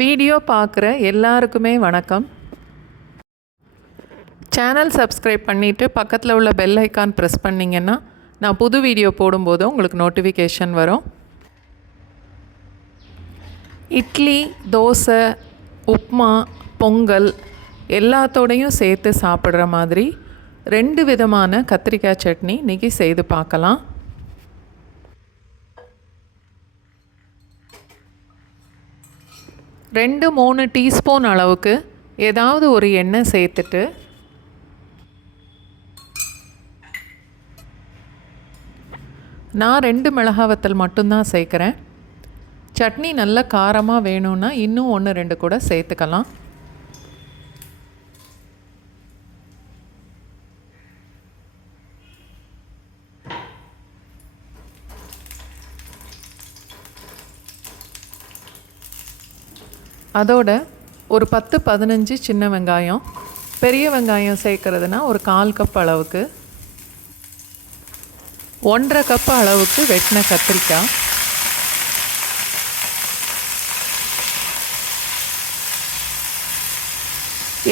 Video பார்க்குற எல்லாருக்குமே வணக்கம். சேனல் சப்ஸ்கிரைப் பண்ணிவிட்டு பக்கத்தில் உள்ள பெல் ஐக்கான் ப்ரெஸ் பண்ணிங்கன்னா நான் புது வீடியோ போடும்போது உங்களுக்கு நோட்டிஃபிகேஷன் வரும். இட்லி, தோசை, உப்மா, பொங்கல் எல்லாத்தோடையும் சேர்த்து சாப்பிட்ற மாதிரி 2 விதமான கத்திரிக்காய் சட்னி இன்றைக்கி செய்து பார்க்கலாம். 2-3 டீஸ்பூன் அளவுக்கு ஏதாவது ஒரு எண்ணெய் சேர்த்துட்டு நான் 2 மிளகாய் வத்தல் மட்டும்தான் சேர்க்குறேன். சட்னி நல்ல காரமாக வேணும்னா இன்னும் 1-2 கூட சேர்த்துக்கலாம். அதோட ஒரு 10-15 சின்ன வெங்காயம், பெரிய வெங்காயம் சேர்க்குறதுனா ஒரு 1/4 கப் அளவுக்கு, 1/2 கப் அளவுக்கு வெட்டின கத்திரிக்காய்,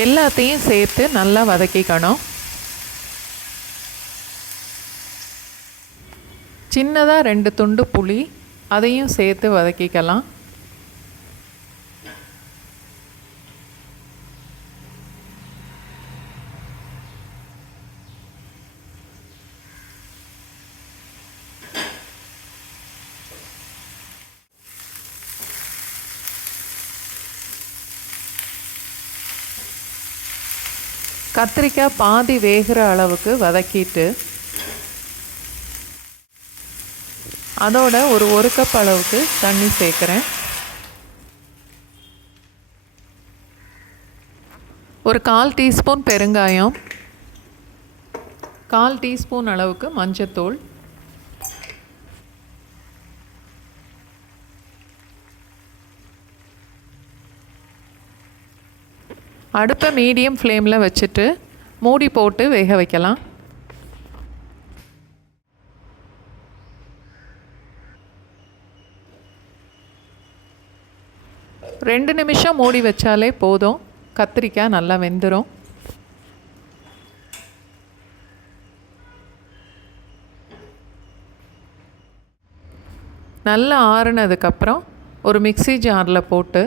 எல்லாத்தையும் சேர்த்து நல்லா வதக்கிக்கணும். சின்னதாக 2 துண்டு புளி அதையும் சேர்த்து வதக்கிக்கலாம். கத்திரிக்காய் பாதி வேகிற அளவுக்கு வதக்கிட்டு அதோட ஒரு 1 கப் அளவுக்கு தண்ணி சேர்க்குறேன். ஒரு 1/4 டீஸ்பூன் பெருங்காயம், 1/4 டீஸ்பூன் அளவுக்கு மஞ்சத்தூள், அடுப்பை மீடியம் ஃப்ளேமில் வச்சுட்டு மூடி போட்டு வேக வைக்கலாம். ரெண்டு நிமிஷம் மூடி வச்சாலே போதும், கத்திரிக்காய் நல்லா வெந்துடும். நல்லா ஆறுனதுக்கப்புறம் ஒரு மிக்ஸி ஜாரில் போட்டு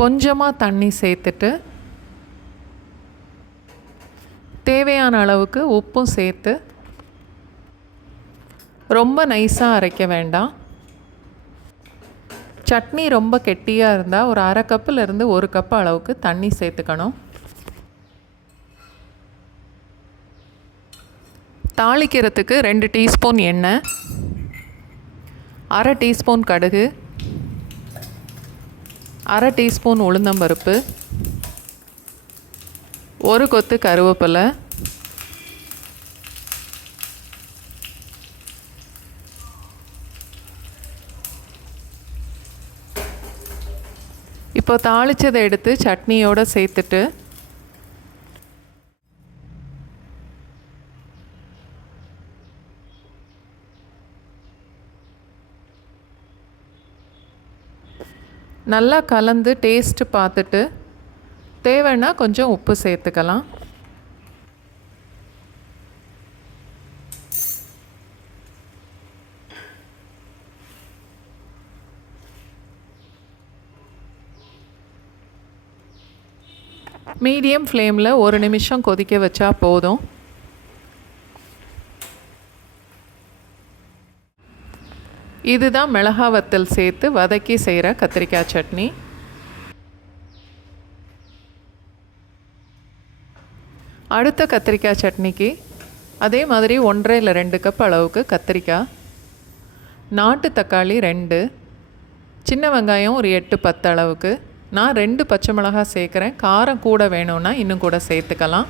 கொஞ்சமாக தண்ணி சேர்த்துட்டு தேவையான அளவுக்கு உப்பும் சேர்த்து ரொம்ப நைஸாக அரைக்க வேண்டாம். சட்னி ரொம்ப கெட்டியாக இருந்தால் ஒரு 1/2 கப்பிலிருந்து 1 கப் அளவுக்கு தண்ணி சேர்த்துக்கணும். தாளிக்கிறதுக்கு 2 டீஸ்பூன் எண்ணெய், 1/2 டீஸ்பூன் கடுகு, 1/2 டீஸ்பூன் உளுந்தம்பருப்பு, 1 கொத்து கருவேப்பிலை, இப்போ தாளிச்சதை எடுத்து சட்னியோடு சேர்த்துட்டு நல்லா கலந்து டேஸ்ட்டு பார்த்துட்டு தேவைன்னா கொஞ்சம் உப்பு சேர்த்துக்கலாம். மீடியம் ஃப்ளேமில் 1 நிமிஷம் கொதிக்க வச்சா போதும். இதுதான் மிளகாய் வத்தல் சேர்த்து வதக்கி செய்கிற கத்திரிக்காய் சட்னி. அடுத்த கத்திரிக்காய் சட்னிக்கு அதே மாதிரி 1-2 கப் அளவுக்கு கத்திரிக்காய், நாட்டு தக்காளி 2, சின்ன வெங்காயம் ஒரு 8-10 அளவுக்கு, நான் 2 பச்சை மிளகாய் சேர்க்குறேன். காரம் கூட வேணும்னா இன்னும் கூட சேர்த்துக்கலாம்.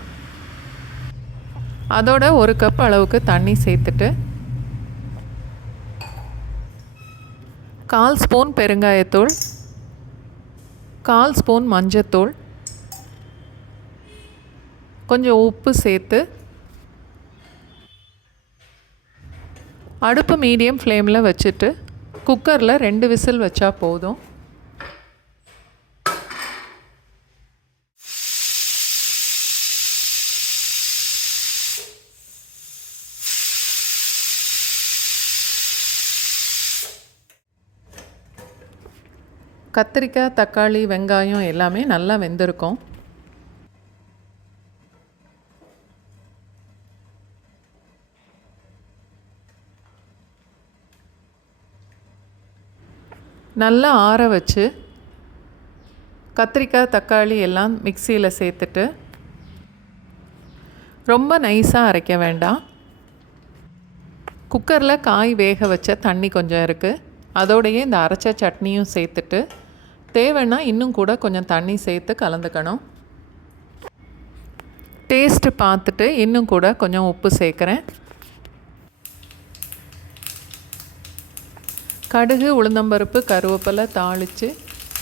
அதோட 1 கப் அளவுக்கு தண்ணி சேர்த்துட்டு 1/4 ஸ்பூன் பெருங்காயத்தூள், 1/4 ஸ்பூன் மஞ்சத்தூள், கொஞ்சம் உப்பு சேர்த்து அடுப்பு மீடியம் ஃப்ளேமில் வச்சுட்டு குக்கரில் 2 விசில் வச்சா போதும். கத்திரிக்காய், தக்காளி, வெங்காயம் எல்லாமே நல்லா வெந்திருக்கும். நல்லா ஆற வச்சு கத்திரிக்காய், தக்காளி எல்லாம் மிக்சியில் சேர்த்துட்டு ரொம்ப நைஸாக அரைக்க வேண்டாம். குக்கரில் காய் வேக வச்ச தண்ணி கொஞ்சம் இருக்குது, அதோடையே இந்த அரைச்ச சட்னியும் சேர்த்துட்டு தேவைன்னா இன்னும் கூட கொஞ்சம் தண்ணி சேர்த்து கலந்துக்கணும். டேஸ்ட்டு பார்த்துட்டு இன்னும் கூட கொஞ்சம் உப்பு சேர்க்குறேன். கடுகு, உளுந்தம்பருப்பு, கருவேப்பிலை தாளித்து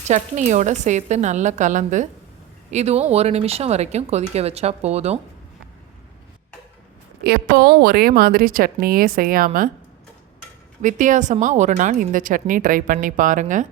சட்னியோடு சேர்த்து நல்லா கலந்து இதுவும் 1 நிமிஷம் வரைக்கும் கொதிக்க வச்சா போதும். எப்போவும் ஒரே மாதிரி சட்னியே செய்யாமல் வித்தியாசமாக ஒரு நாள் இந்த சட்னி ட்ரை பண்ணி பாருங்கள்.